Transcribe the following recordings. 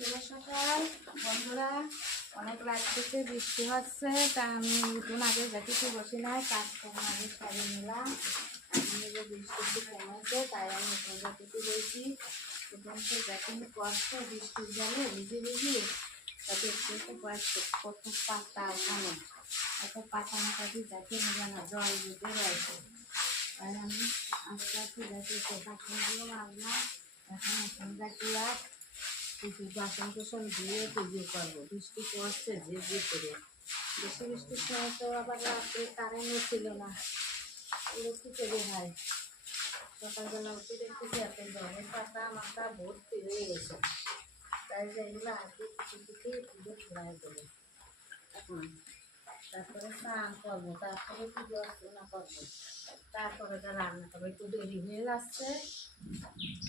শুভ সকাল বন্ধুরা। অনেক রাত থেকে বৃষ্টি হচ্ছে, তা আমি নতুন আগে জ্যাকেটে বসি নাই, কাজ করার আগে সারিয়ে নিলাম। এখন যে বৃষ্টি একটু কমেছে তাই আমি নতুন জ্যাকেটে বসি। প্রথম তো জ্যাকেট কষ্ট, বৃষ্টির জলে ভিজে ভিজে তাতে একটু একটু কত পাতা ওখানে এত পাতা মাথা দিয়ে জ্যাকেট নেবে না, জল দিতে রয়েছে। তাই আমি আস্তে আস্তে জ্যাকেটে বাসনগুলো মারলাম। এখন এখন জ্যাকেট কিছু বাসন কোসন দিয়ে পুজো করবো। বৃষ্টি পড়ছে ঝিরঝির করে, বেশি বৃষ্টির সময় তো আবার রাত্রে কারেন্টও ছিল না, এগুলো কী করে হয়। সকালবেলা উঠে দেখতেছি এত জলের পাতা মাথা ভর্তি হয়ে গেছে, তাই যে এগুলো আগে কিছু কিছু পুজো ঘুরাই দেবো। এখন তারপরে স্নান করবো, তারপরে পুজো অর্চনা করবো, তারপরে তো রান্না করবো। একটু দেরি হয়ে যাচ্ছে,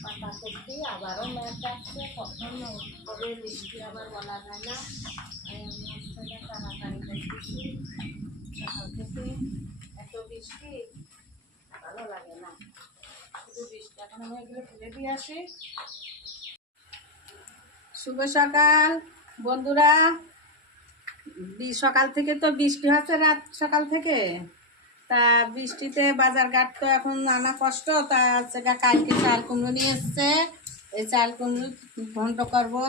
পাতা করতে আবারও ম্যাচ আসছে, কখন কবে বৃষ্টি আবার বলা যায় না। আমি আজকে তাড়াতাড়ি করতেছি, সকাল থেকে এত বৃষ্টি ভালো লাগে না, শুধু বৃষ্টি। এখন আমি এগুলো ফেলে দিয়ে আসি। শুভ সকাল বন্ধুরা। সকাল থেকে তো বৃষ্টি হচ্ছে, রাত সকাল থেকে। তা বৃষ্টিতে বাজারঘাট তো এখন নানা কষ্ট। তা হচ্ছে কালকে চাল কুমড়ো নিয়ে এসছে, এই চাল কুমড়ো ঘন্ট করবো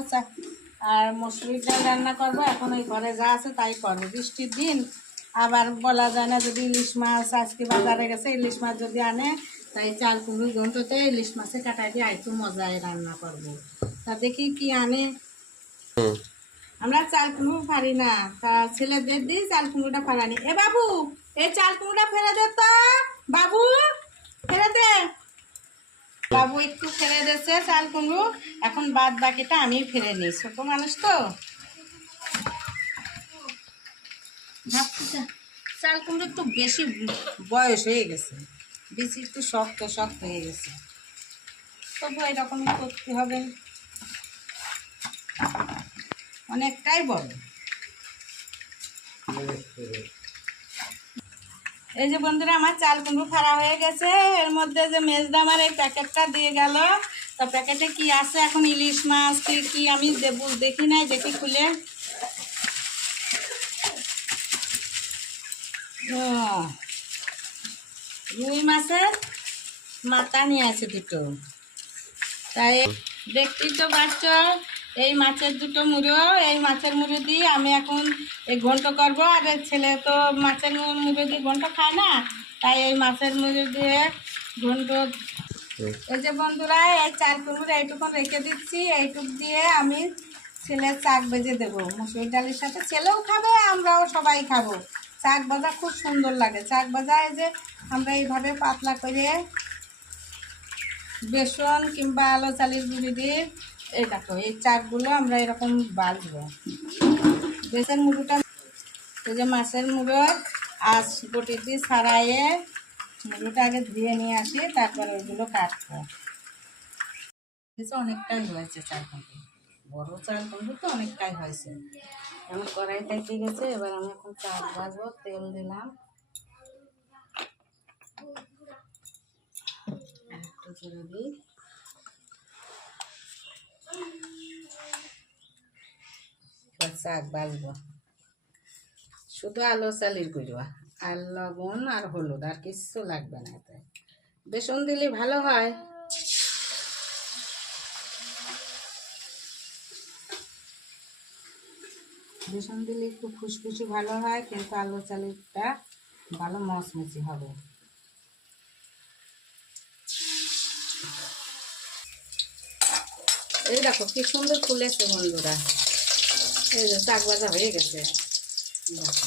আর মসুরির ডাল রান্না করবো। এখন ওই ঘরে যা আছে তাই করবো। বৃষ্টির দিন আবার বলা যায় না, যদি ইলিশ মাছ আজকে বাজারে গেছে, ইলিশ মাছ যদি আনে তাই চাল কুমড়ো ঘন্টতে ইলিশ মাছে কাটাই দিয়ে একটু মজায় রান্না করবো। তা দেখি কি আনে। আমরা চাল কুমড়ো পারি না, তা ছেলেদের দিই চাল কুমড়োটা ফালানি। এ বাবু, এই চাল কুমড়োটা ফেলে দে তো, বাবু ফেলে দে। বাবু একটু ফেলে দিচ্ছে চাল কুমড়ো, এখন বাদ বাকিটা আমি ফেলে নিই, ছোট মানুষ তো। চাল কুমড়ো একটু বেশি বয়স হয়ে গেছে, বেশি একটু শক্ত শক্ত হয়ে গেছে, তবু এরকমই করতে হবে, অনেকটাই বড়। এই যে বন্ধুরা আমার চাল কুমড়ো ফাড়া হয়ে গেছে। এর মধ্যে যে মেজদা আমার এই প্যাকেটটা দিয়ে গেল, তা প্যাকেটে কি আছে এখন ইলিশ মাছ কি আমি দেবো দেখি নাই, দেখি খুলে। রুই মাছের মাথা নিয়ে আছে দুটো, তাই দেখতেই তো পাচ্ছ। এই মাছের দুটো মুড়ো, এই মাছের মুড়ো দিয়ে আমি এখন এই ঘন্ট করবো। আর ছেলে তো মাছের মুড়ো দিয়ে ঘন্ট খায় না, তাই এই মাছের মুড়ো দিয়ে ঘন্ট। এই যে বন্ধুরা এই চাল কুমড়ো এইটুকু রেখে দিচ্ছি, এইটুক দিয়ে আমি ছেলের শাক ভেজে দেবো মুসুর ডালের সাথে। ছেলেও খাবে, আমরাও সবাই খাবো। শাক ভাজা খুব সুন্দর লাগে। শাক ভাজা এই যে আমরা এইভাবে পাতলা করে বেসন কিংবা আলো চালের গুঁড়ি দিয়ে, এই দেখো এই চাকগুলো আমরা এরকম বাজবো। বেসন মুড়োটা, এই যে মাছের মুড়ো আঁশ বটি দিয়ে ছাড়াইয়ে মুড়োটা আগে ধুয়ে নিয়ে আসি, তারপরে ওইগুলো কাটবো। অনেকটাই হয়েছে চাল কুমড়ো, বড় চাল কুমড়ো তো অনেকটাই হয়েছে। আমি কড়াই থেকে গেছে, এবার আমি এখন চাল ভাজবো। তেল দিলাম, একটু ছেড়ে দিই। শাক ভাজবো, শুধু আলো চালের গুঁড়ো আর লবণ আর হলুদ, আর কিচ্ছু লাগবে না। এতে বেসন দিলে ভালো হয়। বেসন দিলে একটু খুশখুশি ভালো হয়, কিন্তু আলো চালেরটা ভালো মচমচি হবে। এই দেখো কি সুন্দর ফুলেছে বন্ধুরা। এই যে শাক ভাজা হয়ে গেছে, দেখো।